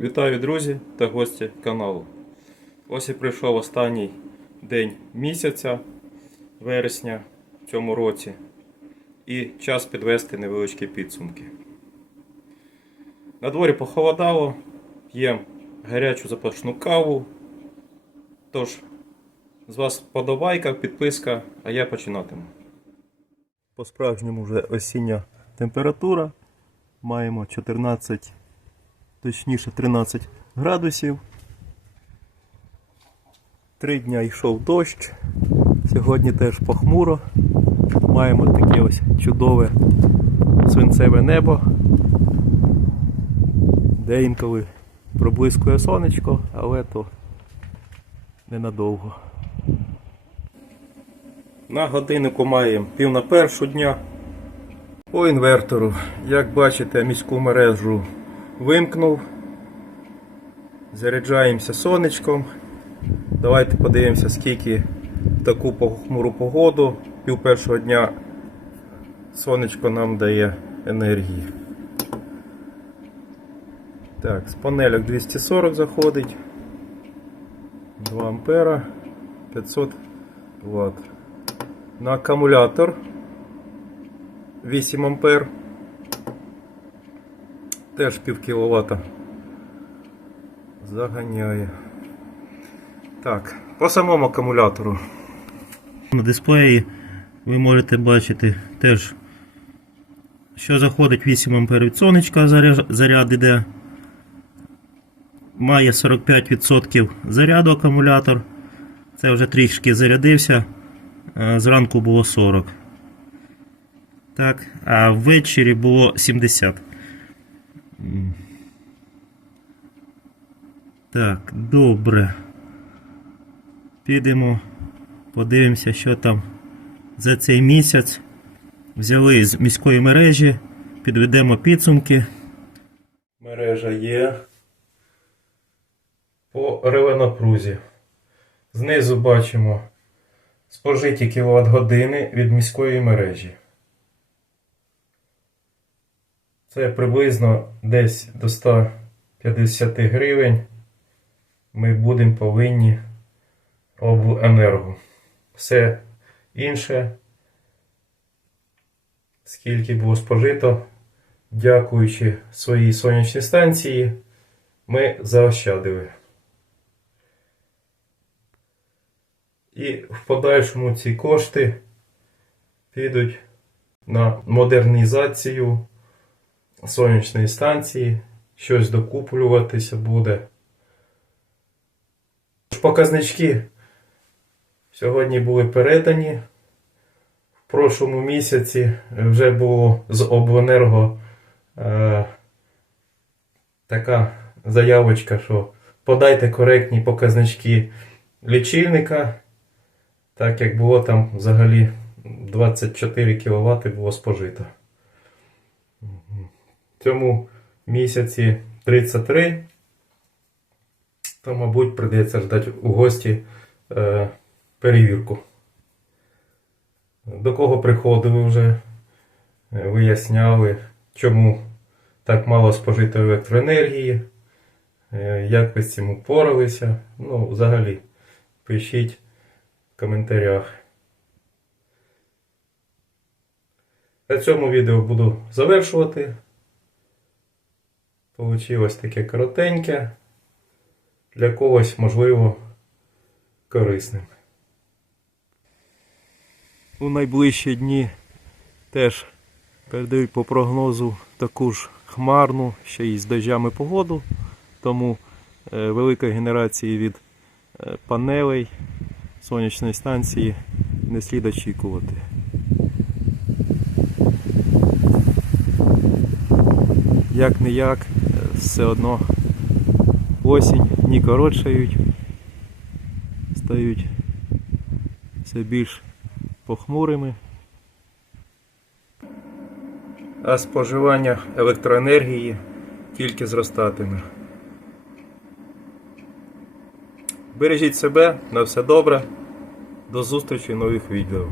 Вітаю друзі та гості каналу. Ось і прийшов останній день місяця вересня в цьому році. І час підвести невеличкі підсумки. На дворі похолодало, п'ємо гарячу запашну каву. Тож, з вас подобайка, підписка, а я починатиму. По справжньому вже осіння температура. Маємо 14 точніше 13 градусів. Три дня йшов дощ. Сьогодні теж похмуро. Маємо таке ось чудове свинцеве небо, де інколи проблискує сонечко, але то ненадовго. На годиннику маємо пів на першу дня. По інвертору, як бачите, міську мережу вимкнув. Заряджаємося сонечком. Давайте подивимося, скільки в таку похмуру погоду пів першого дня сонечко нам дає енергії. Так, з панельок 240 заходить. 2 ампера 500 Вт. На акумулятор 8 ампер. Теж пів кіловата заганяє. Так, по самому акумулятору. На дисплеї ви можете бачити теж, що заходить 8 А від сонечка, заряд, іде. Має 45% заряду акумулятор. Це вже трішки зарядився. Е, Зранку було 40. Так, а ввечері було 70. Так, добре. Підемо, подивимося, що там за цей місяць. Взяли з міської мережі, підведемо підсумки. Мережа є по реле-напрузі. Знизу бачимо спожиті кіловат години від міської мережі. Це приблизно десь до 150 гривень ми будемо повинні обленерго. Все інше, скільки було спожито, дякуючи своїй сонячній станції, ми заощадили. І в подальшому ці кошти підуть на модернізацію сонячної станції, щось докуплюватися буде. Показнички сьогодні були передані. В прошлому місяці вже було з обленерго е, така заявочка, що подайте коректні показнички лічильника, так як було там взагалі 24 кВт було спожито. Цьому місяці 33, то, мабуть, прийдеться ждати у гості е, перевірку. До кого приходили вже, е, виясняли, чому так мало спожито електроенергії, е, як ви з цим упоралися. Ну, взагалі, пишіть в коментарях. На цьому відео буду завершувати. Получилось таке коротеньке. Для когось, можливо, корисним. У найближчі дні теж передають по прогнозу таку ж хмарну, ще й з дощами погоду. Тому е, великої генерації від е, панелей сонячної станції не слід очікувати. Як не як, все одно осінь дні коротшають, стають все більш похмурими. А споживання електроенергії тільки зростатиме. Бережіть себе, на все добре. До зустрічі в нових відео.